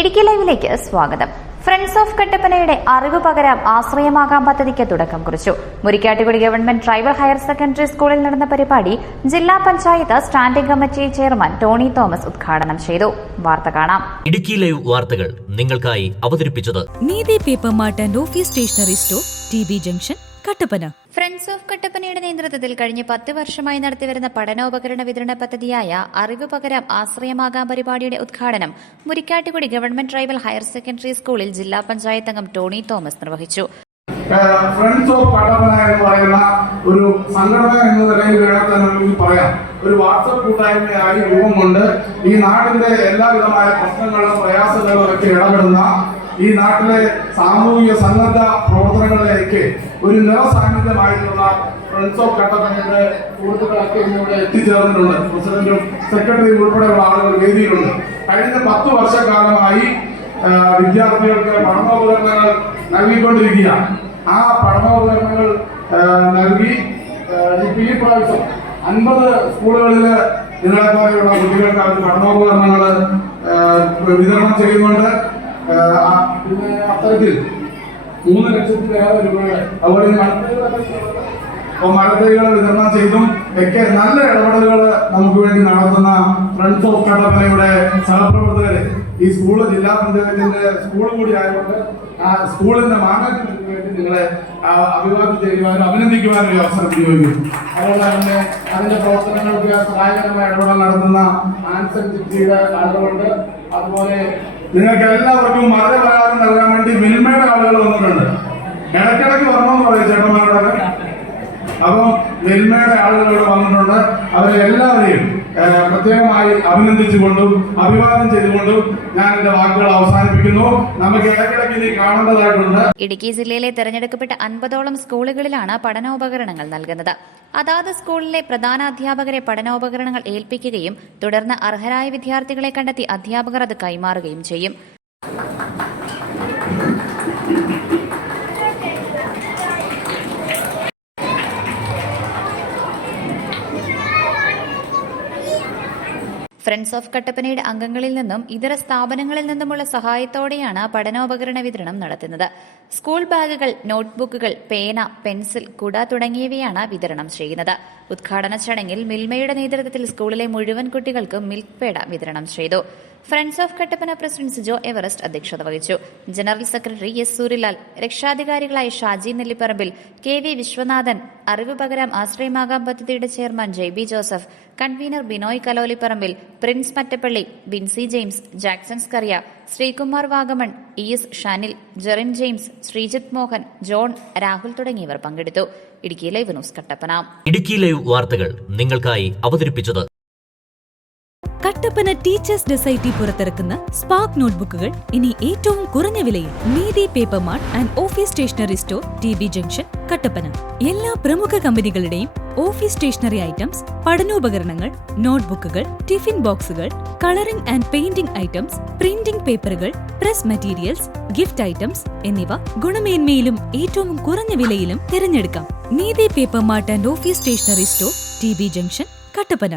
ഇടുക്കി ലൈവിലേക്ക് സ്വാഗതം. Friends of കട്ടപ്പനയുടെ അറിവ് പകരാം ആശ്രയമാകാം പദ്ധതിക്ക് തുടക്കം കുറിച്ചു. Murikkattukudy government tribal higher secondary സ്കൂളിൽ നടന്ന പരിപാടി ജില്ലാ panchayat standing committee chairman Tony Thomas ഉദ്ഘാടനം ചെയ്തു. വാർത്ത കാണാം. ഇടുക്കി ലൈവ് വാർത്തകൾ നിങ്ങൾക്കായി അവതരിപ്പിച്ചത് Neethi paper mart and office stationery store, T B. Junction, Kattappana. Friends of കട്ടപ്പനയുടെ നേതൃത്വത്തിൽ കഴിഞ്ഞ 10 വർഷമായി നടത്തിവരുന്ന പഠനോപകരണ വിതരണ പദ്ധതിയായ അറിവ് പകരാം ആശ്രയമാകാം പരിപാടിയുടെ ഉദ്ഘാടനം Murikkattukudy government tribal higher secondary സ്കൂളിൽ ജില്ലാ പഞ്ചായത്ത് അംഗം ടോണി തോമസ് നിർവഹിച്ചു. ഫ്രണ്ട്സ് ഓഫ് കട്ടപ്പന എന്ന് പറയുന്ന ഒരു സംഘടന എന്ന നിലയിൽ വേണമെന്ന് പറയാം. ഒരു വാട്സപ്പ് കൂട്ടായ്മയായി രൂപം കൊണ്ട് ഈ നാടിന്റെ എല്ലാവിധമായ പ്രശ്നങ്ങളും പ്രയാസങ്ങളും ഒക്കെ ഇടപെടുന്ന ഈ നാട്ടിലെ സാമൂഹിക സന്നദ്ധ പ്രവർത്തനങ്ങളിലേക്ക് ഒരു നിറസാന്നിധ്യമായിട്ടുള്ള ഫ്രണ്ട്സ് ഓഫ് കട്ടപ്പനയുടെ സുഹൃത്തുക്കളൊക്കെ ഇന്നിവിടെ എത്തിച്ചേർന്നിട്ടുണ്ട്. പ്രസിഡന്റും സെക്രട്ടറിയും ഉൾപ്പെടെയുള്ള ആളുകൾ വേദിയിലുണ്ട്. കഴിഞ്ഞ 10 വർഷക്കാലമായി വിദ്യാർത്ഥികൾക്ക് പഠനോപകരണങ്ങൾ നൽകിക്കൊണ്ടിരിക്കുകയാണ്. ആ പഠനോപകരണങ്ങൾ നൽകി ഈ പ്രാവശ്യം 50 സ്കൂളുകളിൽ നിങ്ങളെപ്പോലെയുള്ള കുട്ടികൾക്ക് അവർ പഠനോപകരണങ്ങൾ വിതരണം ചെയ്യുന്നുണ്ട്. പിന്നെ അത്തരത്തിൽ 3 ലക്ഷത്തിലേറെ രൂപയുടെ അതുപോലെ മരത്തൈകൾ വിതരണം ചെയ്തും ഒക്കെ നല്ല ഇടപെടലുകൾ നമുക്ക് വേണ്ടി നടത്തുന്ന ഫ്രണ്ട്സ് ഓഫ് കട്ടപ്പനയുടെ സഹപ്രവർത്തകരെ ഈ സ്കൂള് ജില്ലാ പഞ്ചായത്തിന്റെ സ്കൂൾ കൂടി ആയതുകൊണ്ട് ആ സ്കൂളിന്റെ മാനേജ്മെന്റിന് വേണ്ടി നിങ്ങളെ അഭിവാദ്യം ചെയ്യുവാനും അഭിനന്ദിക്കുവാനും ഈ അവസരം ഉപയോഗിക്കും. അതുപോലെ തന്നെ അതിന്റെ പ്രവർത്തനങ്ങൾക്ക് സഹായകരമായ ഇടപെടൽ നടത്തുന്ന ആൻസർ ചിറ്റിയുടെ ആളുകളുണ്ട്. അതുപോലെ നിങ്ങൾക്ക് എല്ലാവർക്കും മധുരപലഹാരം നൽകാൻ വേണ്ടി മിൽമയുടെ ആളുകൾ വന്നിട്ടുണ്ട്. ഇടയ്ക്കിടയ്ക്ക് വരണമെന്ന് പറയും ചേട്ടന്മാരോട്. അപ്പം മിൽമയുടെ ആളുകൾ ഇവിടെ വന്നിട്ടുണ്ട്. അവരെല്ലാവരെയും പ്രത്യേകമായി അഭിനന്ദിച്ചുകൊണ്ടും അഭിവാദ്യം ചെയ്തുകൊണ്ടും ഞാൻ എന്റെ വാക്കുകൾ അവസാനിപ്പിക്കുന്നു. നമുക്ക് ഇടയ്ക്കിടയ്ക്ക് ഇനി കാണേണ്ടതായിട്ടുണ്ട്. ഇടുക്കി ജില്ലയിലെ തെരഞ്ഞെടുക്കപ്പെട്ട 50ഓളം സ്കൂളുകളിലാണ് പഠനോപകരണങ്ങൾ നൽകുന്നത്. അതാത് സ്കൂളിലെ പ്രധാന അധ്യാപകരെ പഠനോപകരണങ്ങൾ ഏൽപ്പിക്കുകയും തുടർന്ന് അർഹരായ വിദ്യാർത്ഥികളെ കണ്ടെത്തി അധ്യാപകർ അത് കൈമാറുകയും ചെയ്യും. ഫ്രണ്ട്സ് ഓഫ് കട്ടപ്പനയുടെ അംഗങ്ങളിൽ നിന്നും ഇതര സ്ഥാപനങ്ങളിൽ നിന്നുമുള്ള സഹായത്തോടെയാണ് പഠനോപകരണ വിതരണം നടത്തുന്നത്. സ്കൂൾ ബാഗുകൾ, നോട്ട്ബുക്കുകൾ, പേന, പെൻസിൽ, കുട തുടങ്ങിയവയാണ് വിതരണം ചെയ്യുന്നത്. ഉദ്ഘാടന ചടങ്ങിൽ മിൽമയുടെ നേതൃത്വത്തിൽ സ്കൂളിലെ മുഴുവൻ കുട്ടികൾക്കും മിൽക്ക് പേട വിതരണം ചെയ്തു. Friends of Kattappana president Sijo Everest അധ്യക്ഷത വഹിച്ചു. ജനറൽ സെക്രട്ടറി എസ് സൂര്യലാൽ, രക്ഷാധികാരികളായ ഷാജി നെല്ലിപ്പറമ്പിൽ, KV വിശ്വനാഥൻ, അറിവ് പകരാം ആശ്രയമാകാം പദ്ധതിയുടെ chairman JB Joseph, convener Binoy Kalolipparambil, Prince Mattappally, Binsy James, Jackson Scaria, Sreekumar Vagamon, ES Shanil, Jerin James, Sreejith Mohan, John, Rahul തുടങ്ങിയവർ പങ്കെടുത്തു. Idukki live news Kattappana. Idukki live വാർത്തകൾ നിങ്ങൾക്കായി അവതരിപ്പിച്ചത് കട്ടപ്പന ടീച്ചേഴ്സ് ഡെസൈറ്റി പുറത്തിറക്കുന്ന സ്പാർക്ക് നോട്ട്ബുക്കുകൾ ഇനി ഏറ്റവും കുറഞ്ഞ വിലയിൽ. Neethi paper mart and office stationery store, T B. Junction, Kattappana. എല്ലാ പ്രമുഖ കമ്പനികളുടെയും ഓഫീസ് സ്റ്റേഷനറി ഐറ്റംസ്, പഠനോപകരണങ്ങൾ, നോട്ട്ബുക്കുകൾ, ടിഫിൻ ബോക്സുകൾ, colouring and painting items, printing പേപ്പറുകൾ, പ്രസ് മെറ്റീരിയൽസ്, ഗിഫ്റ്റ് ഐറ്റംസ് എന്നിവ ഗുണമേന്മയിലും ഏറ്റവും കുറഞ്ഞ വിലയിലും തിരഞ്ഞെടുക്കാം. Neethi paper mart and office stationery store, T B. Junction, Kattappana.